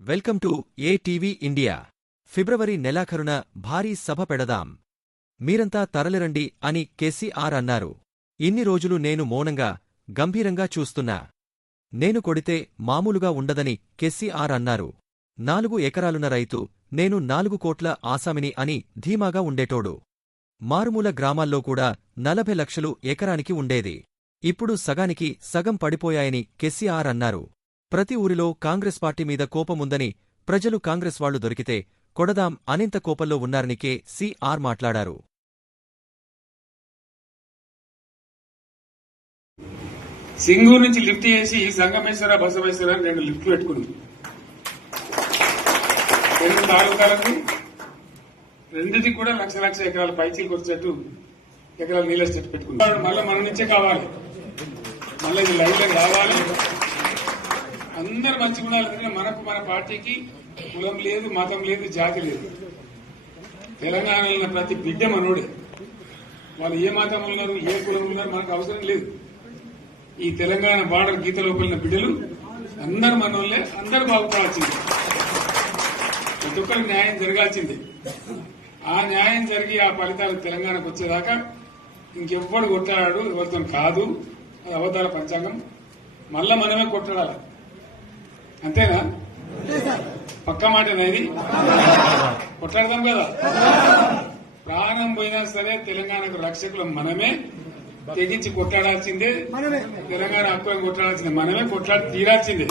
Welcome to ATV India ఫిబ్రవరి నెలాఖరున భారీ సభ పెడదాం. మీరంతా తరలిరండి అని కెసిఆర్ అన్నారు. ఇన్ని రోజులు నేను మౌనంగా గంభీరంగా చూస్తున్నా. నేను కొడితే మామూలుగా ఉండదని కెసిఆర్ అన్నారు. నాలుగు ఎకరాలున్న రైతు నేను నాలుగు కోట్ల ఆసామిని అని ధీమాగా ఉండేటోడు. మారుమూల గ్రామాల్లో కూడా నలభై లక్షలు ఎకరానికి ఉండేది. ఇప్పుడు సగానికి సగం పడిపోయాయని కెసిఆర్ అన్నారు. ప్రతి ఊరిలో కాంగ్రెస్ పార్టీ మీద కోపముందని ప్రజలు కాంగ్రెస్ వాళ్ళు దొరికితే కొడదాం అనింత కోపంలో ఉన్నారని కె సిఆర్ మాట్లాడారు. సింగూరు నుంచి లిఫ్ట్ చేసి సంగమేశ్వర బసవేశ్వర అని రెండు లిఫ్ట్లు పెట్టుకుంది రెండు తాలూకాలకి రెండింటికి కూడా లక్ష లక్ష ఎకరాల పైచీలకు వచ్చేట్టు ఎకరాల నీళ్ళ చెట్టు పెట్టుకుంది మళ్ళీ మన నుంచే కావాలి. మళ్ళీ ఇది లైన్లోకి రావాలి. అందరు మంచి గుణాలు ఎందుకంటే మనకు మన పార్టీకి కులం లేదు మతం లేదు జాతి లేదు. తెలంగాణలో ప్రతి బిడ్డ మనోడే. వాళ్ళు ఏ మతం ఉన్నారు ఏ కులం ఉన్నారు మనకు అవసరం లేదు. ఈ తెలంగాణ బార్డర్ గీత లోపలిన బిడ్డలు అందరు మనోళ్ళే అందరు బాగుపడాల్సింది. ప్రతి ఒక్కరికి న్యాయం జరగాల్సిందే. ఆ న్యాయం జరిగి ఆ ఫలితాలు తెలంగాణకు వచ్చేదాకా ఇంకెవ్వడు కొట్టాడు ఎవరితో కాదు. అది అవతార పంచాంగం. మళ్ళా మనమే కొట్టాడాలి అంతేనా? పక్క మాట అనేది? కొట్లాడదాం కదా. ప్రాణం పోయినా సరే తెలంగాణకు రక్షకులు మనమే. తెగించి కొట్లాడాల్సిందే. తెలంగాణ హక్కులను కొట్లాడాల్సిందే. మనమే కొట్లాడి తీరాల్సిందే.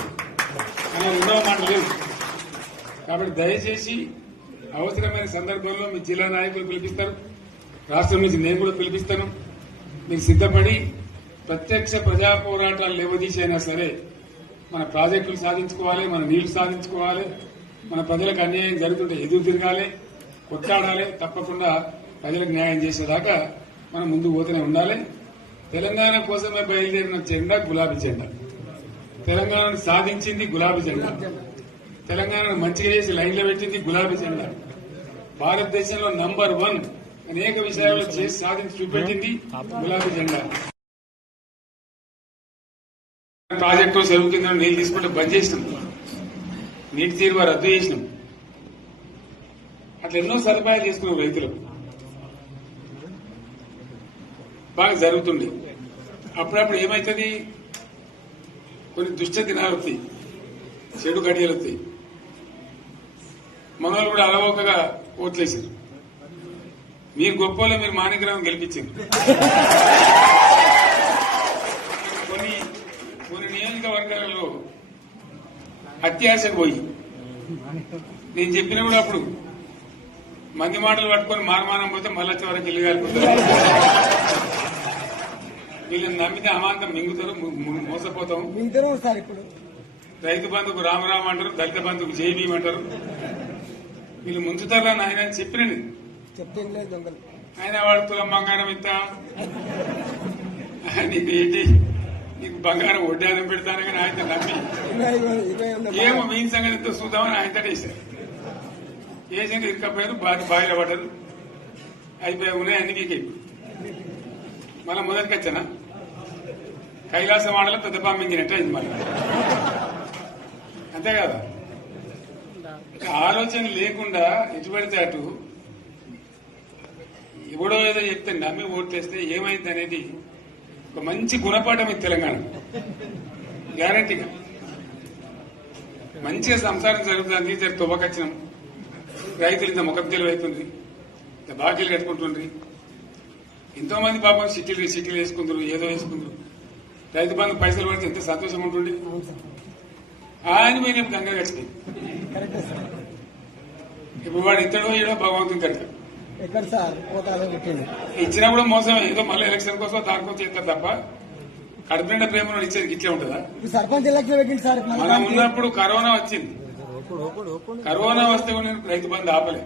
అనే రెండవ మాట లేదు. కాబట్టి దయచేసి అవసరమైన సందర్భంలో మీ జిల్లా నాయకులు పిలిపిస్తారు. రాష్ట్రం నుంచి నేను కూడా పిలిపిస్తాను. మీరు సిద్ధపడి ప్రత్యక్ష ప్రజా పోరాటాలు లేవదీసైనా సరే మన ప్రాజెక్టులు సాధించుకోవాలి మన నీళ్ళు సాధించుకోవాలి మన ప్రజలకు అన్యాయం జరుగుతుంటే ఎదురు తిరగాలి కొట్లాడాలి తప్పకుండా ప్రజలకు న్యాయం చేసేదాకా మనం ముందు పోతూనే ఉండాలి. తెలంగాణ కోసమే బయలుదేరిన జెండా గులాబీ జెండా. తెలంగాణను సాధించింది గులాబీ జెండా. తెలంగాణను మంచిగా చేసి లైన్లో పెట్టింది గులాబీ జెండా. భారతదేశంలో నంబర్ వన్ అనేక విషయాల్లో చేసి సాధించి చూపెట్టింది గులాబీ జెండా. ప్రాజెక్టు చెరువు కింద నీళ్ళు తీసుకుంటే బంద్ చేసినాం. నీటి తీరువ రద్దు చేసినాం. అట్లా ఎన్నో సదుపాయాలు చేసుకున్నాం రైతులు. బాగా జరుగుతుంది అప్పుడప్పుడు ఏమవుతుంది కొన్ని దుష్ట దినాలు వస్తాయి. చెడు గడియలు వస్తాయి. మనోళ్ళు కూడా అలవోకగా ఓట్లేసారు మీరు గొప్పలో మీరు మాణిగ్రహం గెలిపించారు కొన్ని కొన్ని నియోజకవర్గాలలో అత్యాశకు పోయి. నేను చెప్పిన కూడా అప్పుడు మంది మాటలు పట్టుకొని మారమానం పోతే మళ్ళీ చివరికి ఇల్లు కాలిపోతారు వీళ్ళని నమ్మితే అమాంతం మింగుతారు మోసపోతాం రైతు బంధుకు రామరామ అంటారు దళిత బంధుకు జై భీమ్ అంటారు. వీళ్ళు ముంచుతారా అని చెప్పిన ఆయన వాడు తులం బంగారం ఇస్తా నీకు ఏంటి? నీకు బంగారం వడ్డానం పెడతాను కానీ ఆయన నమ్మి. ఏమో మీ సంగతితో చూద్దామని ఆయన వేశారు. వేసింది ఇరుకపోయారు బాగా బాయిల పడ్డారు. అయిపోయి ఉన్నాయి అన్ని వీకే మళ్ళీ మొదటికి వచ్చానా? కైలాసం ఆడలో పెద్ద పంపించినట్టు అయింది మళ్ళీ. అంతే కదా? ఆలోచన లేకుండా ఎటు పెడితే అటు. ఎవడో ఏదో చెప్తే నమ్మి ఓట్లేస్తే ఏమైంది అనేది ఒక మంచి గుణపాఠం ఇది తెలంగాణ. గ్యారంటీగా మంచిగా సంసారం జరుగుతుంది జర తువ్వకచ్చినాం రైతులు ఇంత ముఖం తెలివైతుంది ఇంత బాకీలు కట్టుకుంటుండ్రి. ఎంతో మంది పాపం సిటీలు సిటీలు వేసుకుందరు ఏదో వేసుకుందరు. రైతు బంధు పైసలు పడితే ఎంత సంతోషం సార్ ఆయన మీద గంగ సార్ ఇప్పుడు వాడు ఇతడో ఏడో భగవంతుని కనుక ఎక్కడ సార్? పోతాలో పెట్టింది. ఇచ్చినా కూడా మోసం ఏదో మళ్ళీ ఎలక్షన్ కోసం దానికోసం చేస్తారు తప్ప కడుపునిండా ప్రేమ ఇచ్చేది ఇట్లే ఉంటుందా? సర్పంచ్ ఎలక్షన్ పెట్టింది సార్ మనం. ఉన్నప్పుడు కరోనా వచ్చింది. కరోనా వస్తే కూడా నేను రైతు బంధు ఆపలే.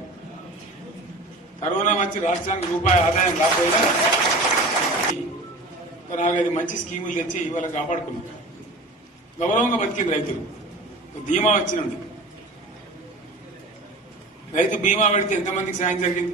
కరోనా వచ్చి రాష్ట్రానికి రూపాయి ఆదాయం రాకపోయినా నాలుగైదు మంచి స్కీములు తెచ్చి ఇవాళ కాపాడుకున్నాం. గౌరవంగా బతికింది రైతులు. ధీమా వచ్చినండి రైతు బీమా పెడితే ఎంతమందికి సాయం జరిగింది?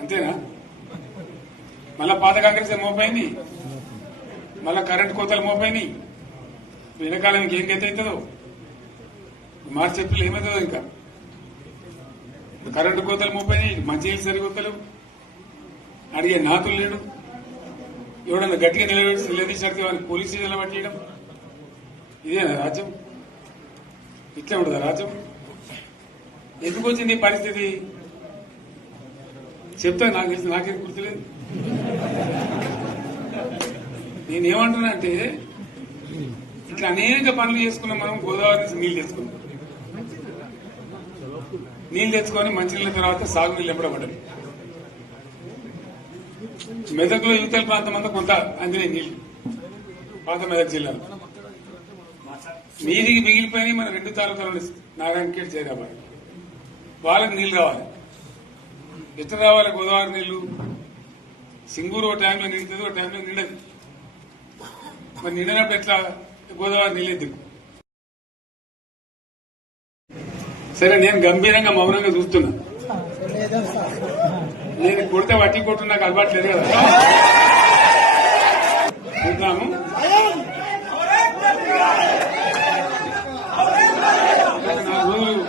అంతేనా? మళ్ళా పాత కాంగ్రెస్ మోపైంది? మళ్ళా కరెంట్ కోతలు మోపైనాయి వెనకాలం ఇంకేం గత అవుతుందో? మార్చి ఏప్రిల్ ఏమవుతుందో ఇంకా? కరెంటు కోతలు మోపైనాయి మంచినీళ్ళు సరికొత్తలు అడిగే నాతులు లేడు. ఎవడన్నా గట్టిగా నిలబెట్టి నిలదీసినట్టు వాళ్ళని పోలీసు స్టేషన్లో ఇదేనా రాజ్యం? ఇట్లా ఉండదా రాజ్యం? ఎందుకు వచ్చింది ఈ పరిస్థితి? చెప్తా నాకు తెలిసి నాకేం గుర్తులేదు. నేనేమంటున్నా అంటే ఇట్లా అనేక పనులు చేసుకున్నాం మనం గోదావరి నుంచి నీళ్ళు తెచ్చుకున్నాం. నీళ్ళు తెచ్చుకొని మంచినీళ్ళ తర్వాత సాగునీళ్ళు ఎప్పుడబడ్డాయి మెదక్లో యువతల ప్రాంతం అంతా కొంత అందినాయి నీళ్ళు పాత మెదక్ జిల్లాలో. మీదికి మిగిలిపోయి మన రెండు తాలూకాలు నారాయణఖేడ్ జైరాబాద్. వాళ్ళకి నీళ్ళు రావాలి ఎట్లా రావాలి గోదావరి నీళ్ళు? సింగూరు ఒక టైంలో నిండుతుంది ఒక టైంలో నిండదు. మరి నిండినప్పుడు ఎట్లా గోదావరి నీళ్ళు సరే నేను గంభీరంగా మౌనంగా చూస్తున్నా. నేను కొడితే వట్టి కొట్టు నాకు అలవాటు లేదు కదా. చూద్దాము. నాలుగు రోజులు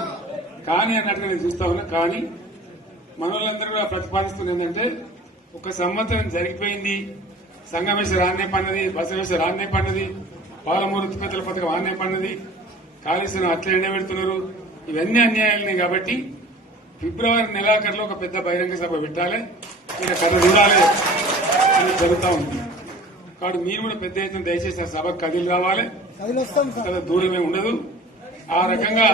కానీ అన్నట్టుగా నేను చూస్తా ఉన్నా. కానీ మన వాళ్ళందరూ కూడా ప్రతిపాదిస్తుంది ఏంటంటే ఒక సంవత్సరం జరిగిపోయింది సంగమేశ్వర ఆన్నే పన్నది బసవేశ్వర ఆన్నే పన్నది పాలమూరు ఉత్పత్తుల పథకం ఆన్నే పన్నది కాళేశ్వరం అట్లా ఎండబెడుతున్నారు ఇవన్నీ అన్యాయాలనే కాబట్టి ఫిబ్రవరి నెలాఖరులో ఒక పెద్ద బహిరంగ సభ పెట్టాలి. ఇక్కడ కథ చూడాలి అని జరుగుతా ఉంది కాబట్టి మీరు కూడా పెద్ద ఎత్తున దయచేసి ఆ సభకు కదిలి రావాలి. చాలా దూరమే ఉండదు. ఆ రకంగా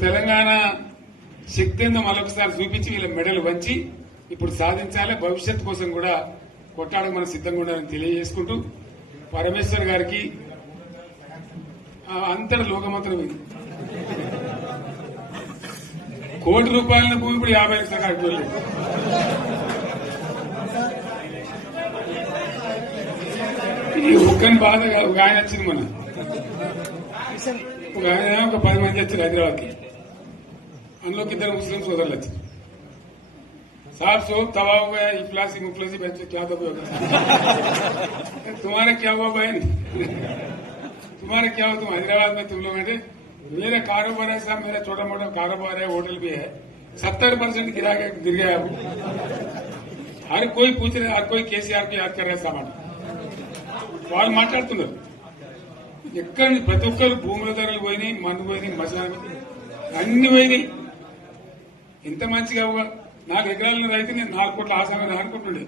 తెలంగాణ శక్తి ఏందో మరొకసారి చూపించి వీళ్ళ మెడలు వంచి ఇప్పుడు సాధించాలి. భవిష్యత్ కోసం కూడా కొట్టాడకు మనం సిద్ధంగా ఉండాలని తెలియజేసుకుంటూ పరమేశ్వర్ గారికి ఆ, అంతటి లోకమంత్రం ఇది. కోటి రూపాయల భూమి ఇప్పుడు యాభై లక్షల కట్టుకోలేదు ఈ ఒక్కని బాధ ఒక ఆయన వచ్చింది మన ఒక ఆయన ఒక పది మంది వచ్చారు హైదరాబాద్కి అందులోకి ఇద్దరు ముస్లిం సోదరులు వచ్చారు साहब सो तवा हो गया इफलासी मुफलसी बच्चे क्या दबे हो गए तुम्हारा क्या हुआ बहन तुम्हारा क्या हुआ तुम हैदराबाद में तुम लोग हैं मेरा कारोबार है साहब मेरा छोटा मोटा कारोबार है होटल भी है सत्तर परसेंट गिरा के गिर गया अब हर कोई पूछ रहे हर कोई केसीआर को याद कर रहे सामान వాళ్ళు మాట్లాడుతున్నారు ఎక్కడ ప్రతి ఒక్కరు భూముల ధరలు పోయినాయి మందు పోయినాయి మసాలా అన్ని పోయినాయి. ఎంత మంచిగా ఒక నాలుగు ఎకరాల రైతు నేను నాలుగు కోట్ల ఆసామి అనుకుంటుండే.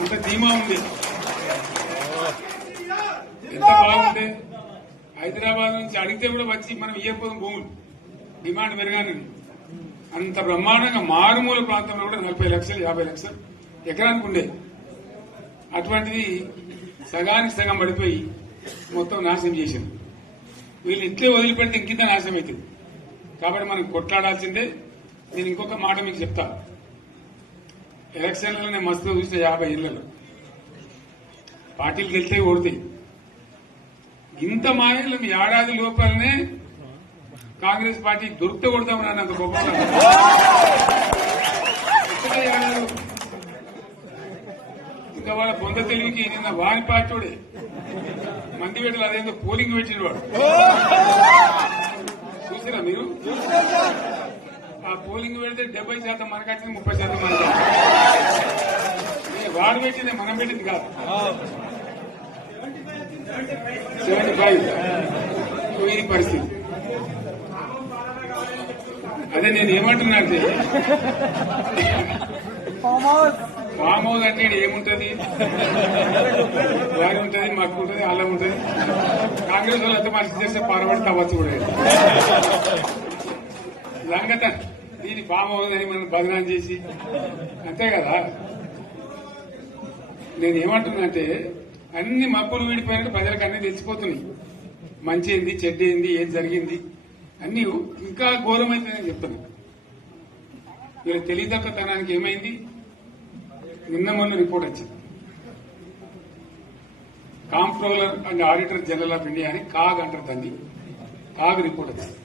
అంత ధీమా ఉంది ఎంత బాగుంటే హైదరాబాద్ నుంచి అడిగితే కూడా వచ్చి మనం ఇవ్వకపోదాం భూములు. డిమాండ్ పెరగాలని అంత బ్రహ్మాండంగా మారుమూల ప్రాంతంలో కూడా నలభై లక్షలు యాభై లక్షలు ఎకరానికి ఉండే. అటువంటిది సగానికి సగం పడిపోయి మొత్తం నాశనం చేశారు వీళ్ళు ఇట్లే వదిలిపెడితే ఇంకింత నాశనం అవుతుంది. కాబట్టి మనం కొట్లాడాల్సిందే. నేను ఇంకొక మాట మీకు చెప్తా. ఎలక్షన్లలో నేను మస్తుగా చూస్తే యాభై ఇళ్ళలో. పార్టీలు గెలితే ఓడితే ఇంత మాయలు మీ ఏడాది లోపలనే కాంగ్రెస్ పార్టీ దొరికితే కొడతామని అన్నంత గొప్ప? ఇంకా వాళ్ళ బొంద తెలివికి నిన్న వారి పార్టీడే మంది పెట్టలు అదేందో పోలింగ్ పెట్టిన వాడు. చూసారా మీరు? ఆ పోలింగ్ పెడితే డెబ్బై శాతం మనకు వచ్చింది ముప్పై శాతం మనకు వాడు పెట్టింది మనం పెట్టింది కాదు. Seventy five. ఇది పరిస్థితి. అదే నేను ఏమంటున్నా అంటే ఫామ్ అంటే ఏముంటది? వారి ఉంటది మాకు ఉంటది అల్లం ఉంటది. కాంగ్రెస్ వాళ్ళు ఎంత మనిషి చేస్తే పారబడి తవ్వచ్చు కూడా. సంగత దీని ఫామ్ అని మనం బదనాం చేసి అంతే కదా? నేను ఏమంటున్నా అంటే అన్ని మబ్బులు వీడిపోయినట్టు ప్రజలకు అన్ని తెచ్చిపోతున్నాయి మంచి ఏంది చెడ్డ ఏంది ఏం జరిగింది? అన్ని ఇంకా ఘోరమైంది నేను చెప్తున్నా. మీరు తెలియదక్కతనానికి ఏమైంది? నిన్న మొన్న రిపోర్ట్ వచ్చింది. Comptroller and auditor general of India అని కాగ్ అంటారు దాన్ని. కాగ్ రిపోర్ట్ వచ్చింది.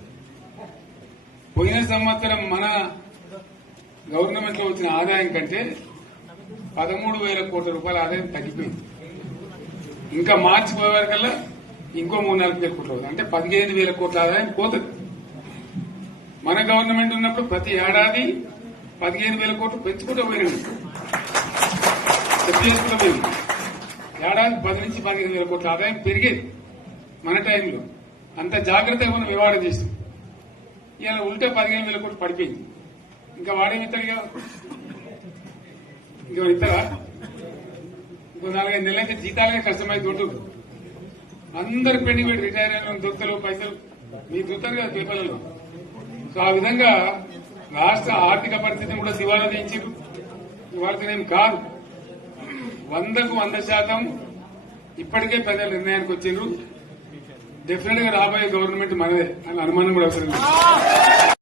పోయిన సంవత్సరం మన గవర్నమెంట్లో వచ్చిన ఆదాయం కంటే పదమూడు వేల కోట్ల రూపాయల ఆదాయం తగ్గిపోయింది. ఇంకా మార్చి పోయేవారికల్లా ఇంకో మూడు నాలుగు వేల కోట్లు అవుతుంది అంటే పదిహేను వేల కోట్ల ఆదాయం పోతుంది. మన గవర్నమెంట్ ఉన్నప్పుడు ప్రతి ఏడాది పదిహేను వేల కోట్లు పెంచుకుంటూ పోయినాడు చేసుకుంటూ పోయింది ఏడాది పది నుంచి పదిహేను వేల కోట్ల ఆదాయం పెరిగేది మన టైంలో అంత జాగ్రత్తగా మనం వివాదం చేస్తాం ఇలా ఉంటే పదిహేను వేల కోట్లు పడిపోయింది. ఇంకా వాడేమి ఇస్తాడుగా ఇంకా ఇస్తారా? ఇంకో నాలుగైదు నెలలైతే జీతాలే కష్టమైంది అందరు పెండింగ్ పెట్టి రిటైర్ అయిన దొత్తలు పైసలు. మీరు చూస్తారు కదా పేపర్లలో. సో ఆ విధంగా రాష్ట్ర ఆర్థిక పరిస్థితిని కూడా దివాలా తీయించారు ఇవాళ కాదు. వందకు వంద శాతం ఇప్పటికే ప్రజలు నిర్ణయానికి వచ్చిండ్రు. డెఫినెట్గా రాబోయే గవర్నమెంట్ మనదే అని అనుమానం కూడా అవసరం లేదు.